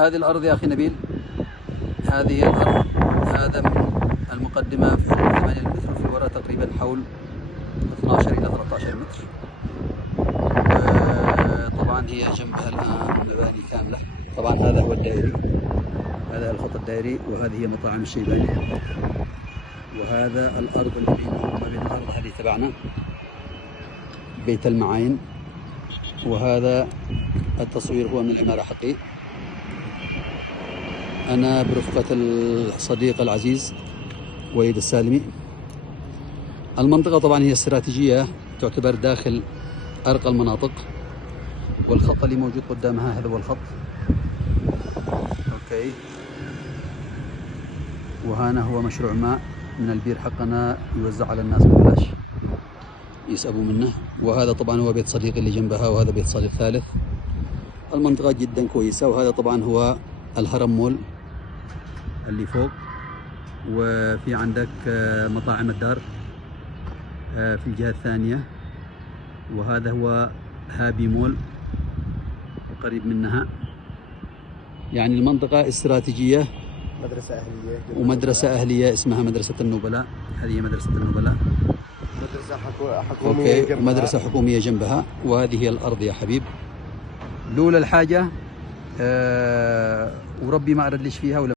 هذه الأرض يا أخي نبيل، هذه الأرض، هذا من المقدمة في 8 متر، وفي الوراء تقريبا حول 12 إلى 13 متر. طبعا هي جنبها الآن مباني كاملة. طبعا هذا هو الدائري، هذا الخط الدائري، وهذه هي مطاعم الشيباني، وهذا الأرض اللي بينه وما بين الأرض هذه تبعنا بيت المعاين. وهذا التصوير هو من العمارة حقي، أنا برفقة الصديق العزيز وليد السالمي. المنطقة طبعا هي استراتيجية، تعتبر داخل أرقى المناطق، والخط اللي موجود قدامها هذا هو الخط. أوكي، وهنا هو مشروع ماء من البير حقنا يوزع على الناس ببلاش، يسأبوا منه. وهذا طبعا هو بيت صديقي اللي جنبها، وهذا بيت صديق ثالث. المنطقة جدا كويسة. وهذا طبعا هو الهرم مول اللي فوق، وفي عندك مطاعم الدار في الجهة الثانية. وهذا هو هابي مول قريب منها. يعني المنطقة استراتيجية، مدرسة أهلية، ومدرسة أهلية اسمها مدرسة النبلاء. هذه مدرسة النبلاء، مدرسة حكومية أوكي، ومدرسة حكومية جنبها. وهذه هي الأرض يا حبيب، لولا الحاجة وربي ما أردلش فيها.